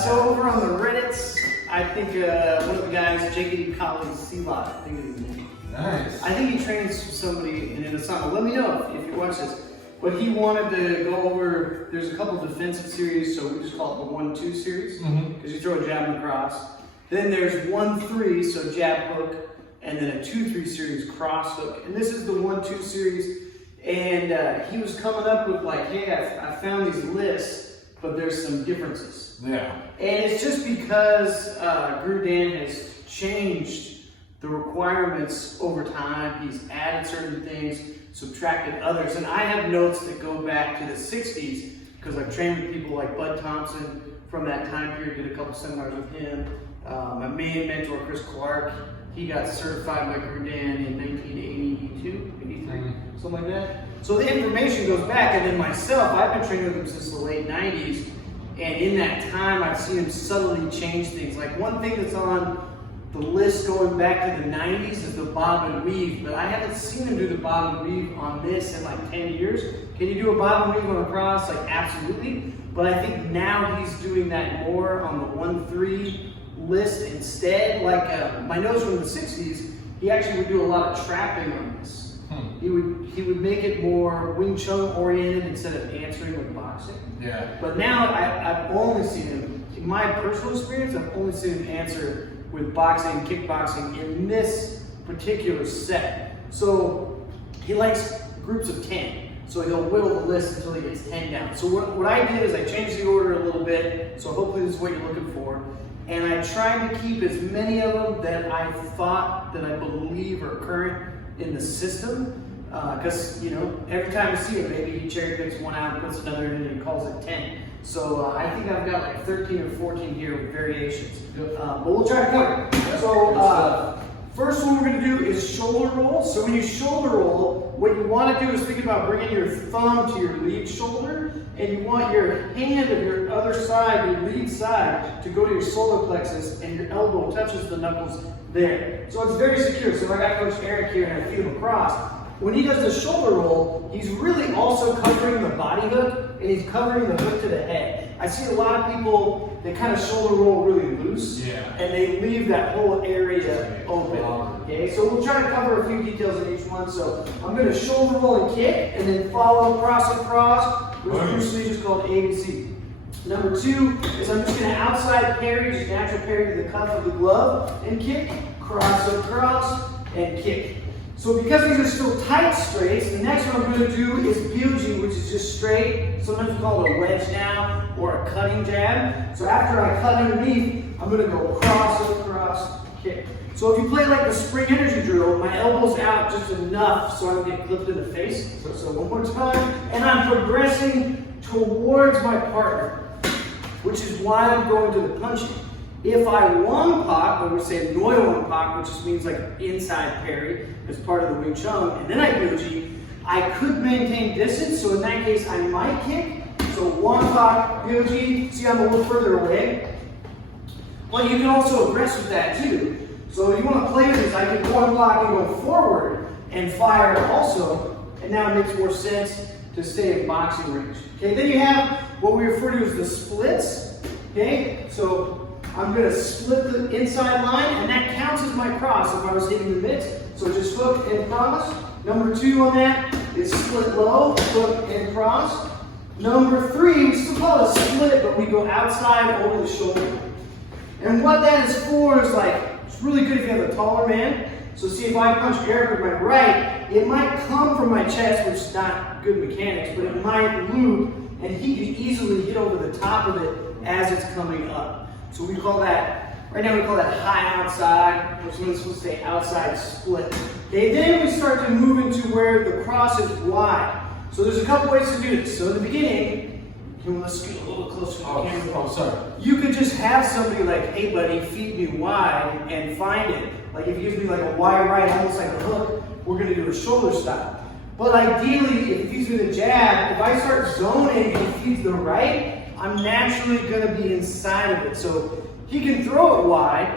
So over on the Reddits, I think one of the guys, JKD colleague, C-Lot, I think is his name. Nice. I think he trains somebody in Asana. Let me know if you watch this. But he wanted to go over, there's a couple defensive series, so we just call it the 1-2 series, because you throw a jab and a cross. Then there's 1-3, so jab hook, and then a 2-3 series, cross hook. And this is the 1-2 series, and he was coming up with like, hey, I found these lists, but there's some differences. Yeah. And it's just because Guru Dan has changed the requirements over time. He's added certain things, subtracted others. And I have notes that go back to the 60s because I've trained with people like Bud Thompson from that time period, did a couple seminars with him. My main mentor, Chris Clark, he got certified by Guru Dan in 1982, 83, something like that. So the information goes back, and then myself, I've been training with him since the late 90s. And in that time, I've seen him subtly change things. Like one thing that's on the list going back to the 90s is the bob and weave, but I haven't seen him do the bob and weave on this in like 10 years. Can you do a bob and weave on a cross? Like absolutely. But I think now he's doing that more on the 1-3 list instead. Like my notes from the 60s, he actually would do a lot of trapping on this. He would make it more Wing Chun oriented instead of answering with boxing. Yeah. But now I've only seen him, in my personal experience, I've only seen him answer with boxing, kickboxing in this particular set. So he likes groups of 10. So he'll whittle the list until he gets 10 down. So what I did is I changed the order a little bit. So hopefully this is what you're looking for. And I tried to keep as many of them that I thought, that I believe are current in the system. Because, you know, every time I see him, maybe he cherry picks one out and puts another in and calls it 10. So I think I've got like 13 or 14 here with variations. But we'll try to cover it. So first one we're going to do is shoulder roll. So when you shoulder roll, what you want to do is think about bringing your thumb to your lead shoulder, and you want your hand of your other side, your lead side, to go to your solar plexus, and your elbow touches the knuckles there. So it's very secure. So if I got Coach Eric here and I feed him across, when he does the shoulder roll, he's really also covering the body hook, and he's covering the hook to the head. I see a lot of people, they kind of shoulder roll really loose, and they leave that whole area open. Okay, so we'll try to cover a few details in each one. So I'm going to shoulder roll and kick, and then follow across, which Bruce Lee just called ABC. Number 2 is I'm just going to outside parry, just natural parry to the cuff of the glove, and kick, cross across, and kick. So because these are still tight straights, the next one I'm going to do is Biu Jeet, which is just straight. Sometimes we call it a wedge down or a cutting jab. So after I cut underneath, I'm going to go cross, kick. So if you play like the spring energy drill, my elbow's out just enough so I don't get clipped in the face. So one more time. And I'm progressing towards my partner, which is why I'm going to the punching. If I woang pak, or we say noi woang pak, which just means like inside parry as part of the Wing Chun, and then I Biu Jeet, I could maintain distance, so in that case I might kick. So woang pak, Biu Jeet, see I'm a little further away. Well, you can also aggress with that too. So if you want to play with this, I can woang pak and go forward and fire also, and now it makes more sense to stay in boxing range. Okay, then you have what we refer to as the splits. Okay, so I'm going to split the inside line, and that counts as my cross if I was hitting the mitts. So just hook and cross. Number 2 on that is split low, hook and cross. Number 3, we still call it split, but we go outside over the shoulder. And what that is for is like, it's really good if you have a taller man. So see, if I punch Eric with my right, it might come from my chest, which is not good mechanics, but it might loop, and he can easily hit over the top of it as it's coming up. So we call that, right now we call that high outside, which means we'll say outside split. Okay, then we start to move into where the cross is wide. So there's a couple ways to do this. So in the beginning, let's get a little closer to the camera. Oh, sorry. You could just have somebody like, hey buddy, feed me wide and find it. Like if he gives me like a wide right, almost like a hook, we're gonna do a shoulder style. But ideally, if he feeds me the jab, if I start zoning and he feeds the right, I'm naturally going to be inside of it. So he can throw it wide,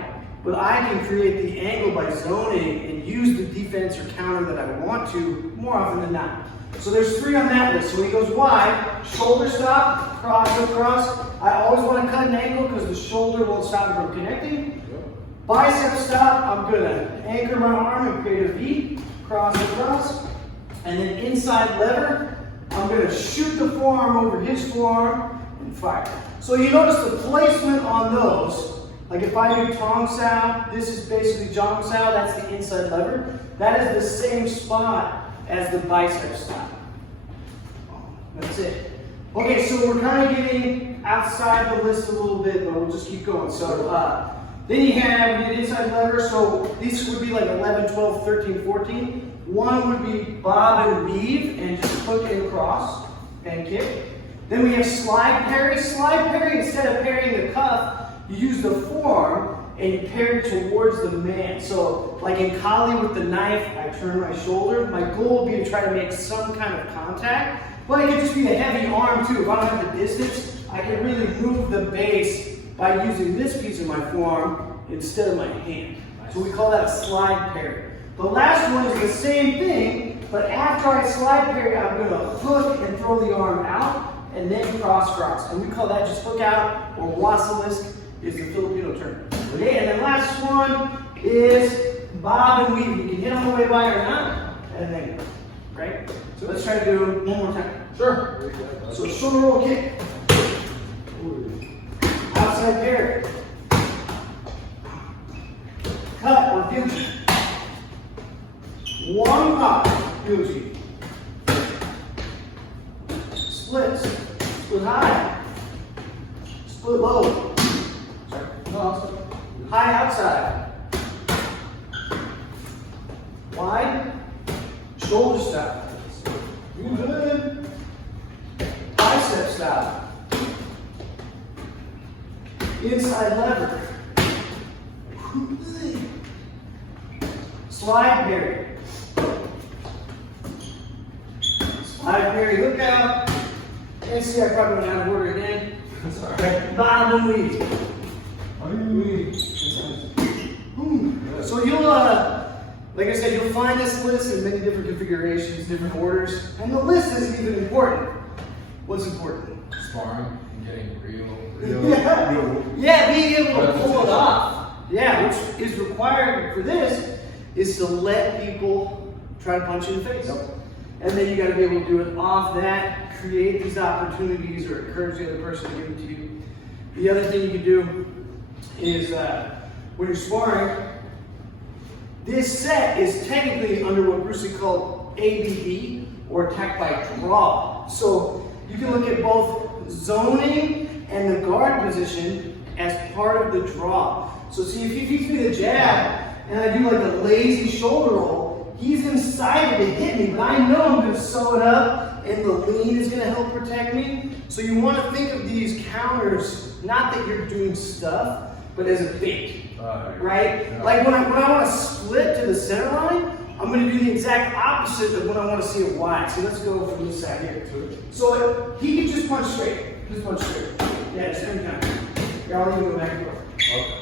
but I can create the angle by zoning and use the defense or counter that I want to more often than not. So there's 3 on that list. So when he goes wide, shoulder stop, cross across. I always want to cut an angle because the shoulder won't stop me from connecting. Bicep stop, I'm gonna anchor my arm and create a V, cross across. And then inside lever, I'm gonna shoot the forearm over his forearm and fire. So you notice the placement on those. Like if I do Tong Sao, this is basically Jong Sao, that's the inside lever. That is the same spot as the bicep stop. That's it. Okay, so we're kind of getting outside the list a little bit, but we'll just keep going. So then you have the inside lever. So these would be like 11, 12, 13, 14. One would be bob and weave and just hook and cross and kick. Then we have slide parry. Slide parry, instead of parrying the cuff, you use the forearm and you parry towards the man. So like in Kali with the knife, I turn my shoulder. My goal would be to try to make some kind of contact, but it could just be a heavy arm too. If I don't have the distance, I can really move the base by using this piece of my forearm instead of my hand. So we call that a slide parry. The last one is the same thing, but after I slide parry, I'm going to hook and throw the arm out and then cross. And we call that just hook out, or wasalisk is the Filipino term. Okay, and then last one is bob and weave. You can hit on the way by or not, and then, right? So let's try to do it one more time. Sure. So shoulder roll kick. Outside parry. Cut or Biu Jeet. Woang pop, Biu Jeet. Splits. Split high. Split low. Sorry. No, high outside. Wide. Shoulder stop. Good. Bicep stop. Inside lever. Slide parry. Slide parry, hook out. And see, I probably went out of order again. That's all right. Bob and weave. So you'll, like I said, you'll find this list in many different configurations, different orders, and the list isn't even important. What's important? Sparring and getting real. Yeah, being able to pull it off. Yeah, which is required for this is to let people try to punch you in the face. Yep. And then you got to be able to do it off that, create these opportunities or encourage the other person to give it to you. The other thing you can do is when you're sparring, this set is technically under what Bruce Lee called ABD, or attack by draw. So you can look at both zoning and the guard position as part of the draw. So see, if he feeds me the jab and I do like a lazy shoulder roll, he's incited to hit me, but I know I'm going to sew it up and the lean is going to help protect me. So you want to think of these counters, not that you're doing stuff, but as a bait. Right? Yeah. Like when I want to split to the center line, I'm going to do the exact opposite of when I want to see it wide. So let's go from this side here. So he can just punch straight. Just punch straight. Yeah, just every time. Yeah, I'll even go back and forth. Okay.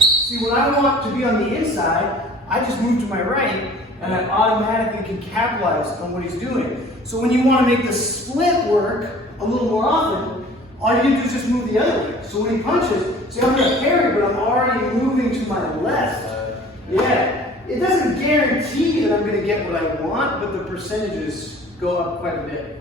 See, when I want to be on the inside, I just move to my right, and I automatically can capitalize on what he's doing. So when you want to make the split work a little more often, all you do is just move the other way. So when he punches, see, I'm going to parry, but I'm already moving to my left. Yeah. It doesn't guarantee that I'm going to get what I want, but the percentages go up quite a bit.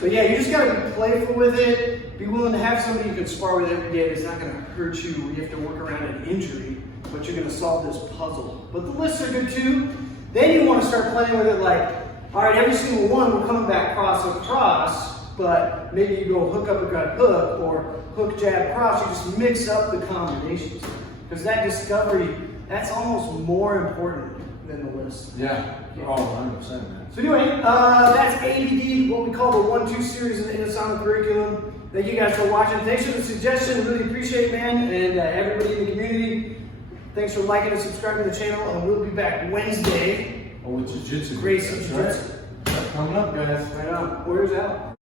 So yeah, you just got to be playful with it. Be willing to have somebody you can spar with every day that's not going to hurt you where you have to work around an injury, but you're going to solve this puzzle. But the lists are good too. Then you want to start playing with it like, all right, every single one we're coming back cross across, but maybe you go hook, uppercut, hook, or hook, jab, cross. You just mix up the combinations. Because that discovery, that's almost more important than the list. Yeah. Oh, 100%, man. So anyway, that's ABD, what we call the 1-2 series in the Inasana curriculum. Thank you guys for watching. Thanks for the suggestion. Really appreciate it, man. And everybody in the community, thanks for liking and subscribing to the channel. And we'll be back Wednesday. Oh, with Jiu-Jitsu. Gracie Jiu-Jitsu. Coming up, guys. Right on. Warriors out.